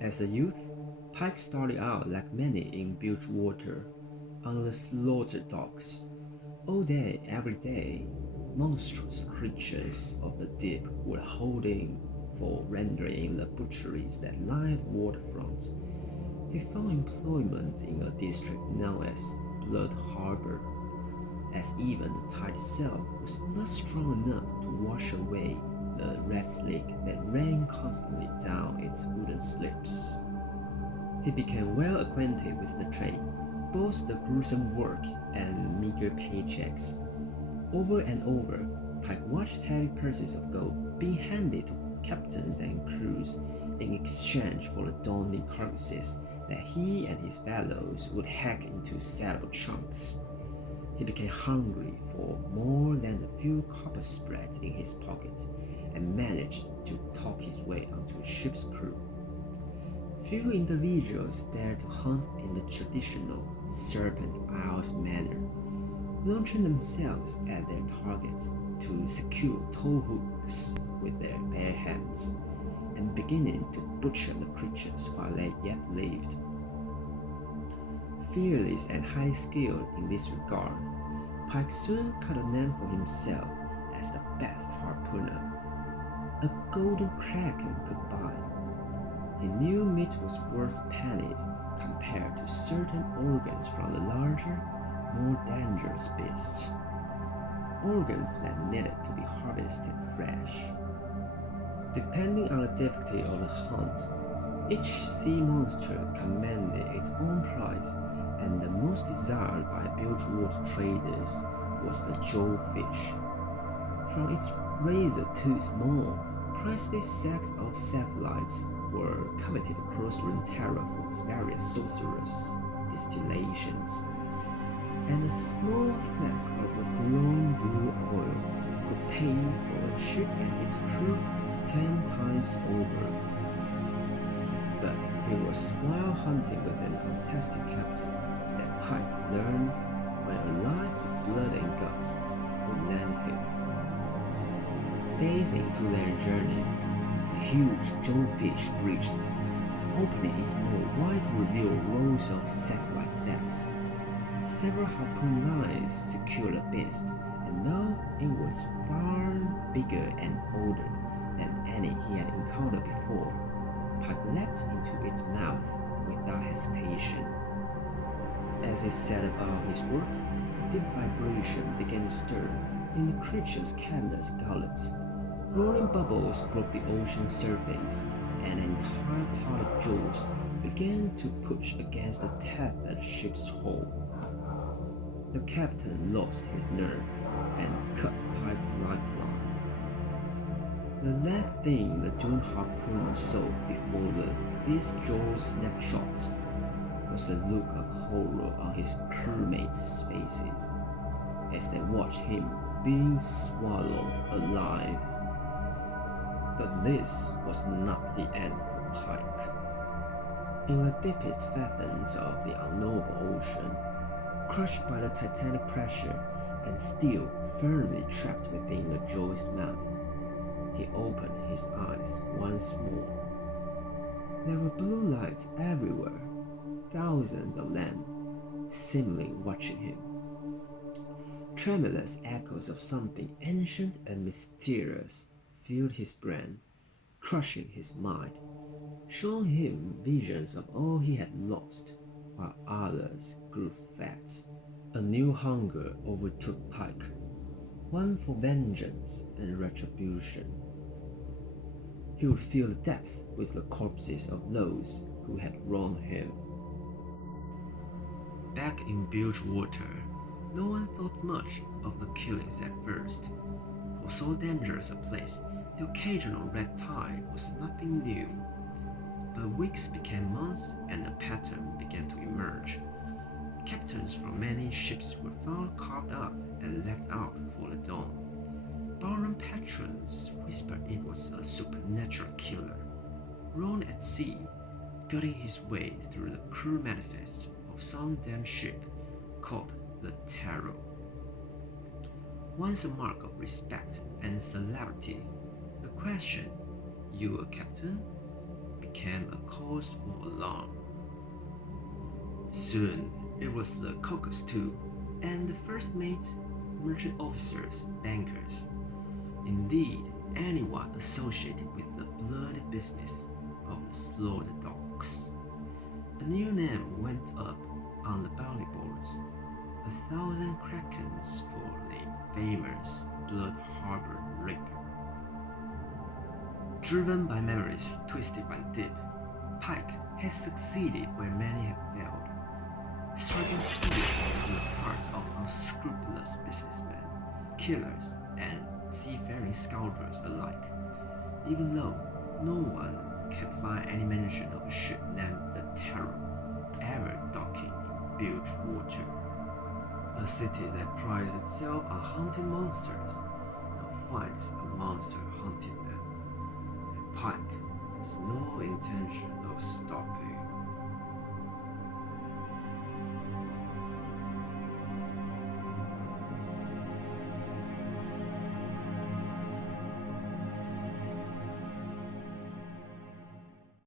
As a youth, Pyke started out like many in Bilgewater, on the slaughter docks. All day, every day, monstrous creatures of the deep would hold him for rendering in the butcheries that lined the waterfront. He found employment in a district known as Blood Harbor, as even the tide itself was not strong enough to wash away the red slick that ran constantly down its wooden slips. He became well acquainted with the trade, both the gruesome work and meager paychecks. Over and over, Pyke watched heavy purses of gold being handed to captains and crews in exchange for the daunting carcasses that he and his fellows would hack into sellable chunks. He became hungry for more than a few copper spreads in his pocket and managed to talk his way onto a ship's crew. Few individuals dared to hunt in the traditional Serpent Isles manner, launching themselves at their targets to secure tow hooks with their bare hands, and beginning to butcher the creatures while they yet lived. Fearless and highly skilled in this regard, Pyke soon cut a name for himself as the best harpooner a golden kraken could buy. He knew meat was worth pennies compared to certain organs from the larger, more dangerous beasts. Organs that needed to be harvested fresh. Depending on the difficulty of the hunt, each sea monster commanded its own price, and the most desired by Bilgewater traders was the jawfish. From its razor-toothed maw, priceless sacks of cephalites were coveted across Runeterra for its various sorcerous distillations, and a small flask of the glowing blue oil could pay for a ship and its crew 10 times over. But it was while hunting with an untested captain that Pyke learned when a life of blood and guts would land him. Days into their journey, a huge jawfish breached, opening its maw wide to reveal rows of cephalite sacks. Several harpoon lines secured the beast, and though it was far bigger and older than any he had encountered before, Pyke leapt into its mouth without hesitation. As he set about his work, a deep vibration began to stir in the creature's cavernous gullet. Rolling bubbles broke the ocean's surface, and an entire pot of jaws began to push against the tethered ship's hull. The captain lost his nerve and cut Pyke's lifeline. The last thing the doomed harpooner saw before the beast's jaw snapshot was the look of horror on his crewmates' faces as they watched him being swallowed alive. But this was not the end for Pyke. In the deepest fathoms of the unknowable ocean, crushed by the titanic pressure and still firmly trapped within the jaw's mouth, he opened his eyes once more. There were blue lights everywhere, thousands of them, seemingly watching him. Tremulous echoes of something ancient and mysterious filled his brain, crushing his mind, showing him visions of all he had lost, while others grew fat. A new hunger overtook Pyke, one for vengeance and retribution. He would fill the depths with the corpses of those who had wronged him. Back in Bilgewater, no one thought much of the killings at first. For so dangerous a place, the occasional red tide was nothing new. But weeks became months, and a pattern began to emerge. Captains from many ships were found carved up and left out for the dawn. Barroom patrons whispered it was a supernatural killer, roamed at sea, gutting his way through the crew manifest of some damned ship called the Tarot. Once a mark of respect and celebrity, the question, "You a captain?" became a cause for alarm. Soon it was the cockers too, and the first mate, merchant officers, bankers. Indeed, anyone associated with the blood business of the slaughtered dogs. A new name went up on the bounty boards, 1,000 krakens for the famous Blood Harbor Ripper. Driven by memories twisted by dip, Pyke has succeeded where many have failed, striking fear in the hearts of unscrupulous businessmen, killers, and seafaring scoundrels alike, even though no one can find any mention of a ship named the Terror ever docking in bilge water. A city that prides itself on hunting monsters now finds a monster hunting them, and Pyke has no intention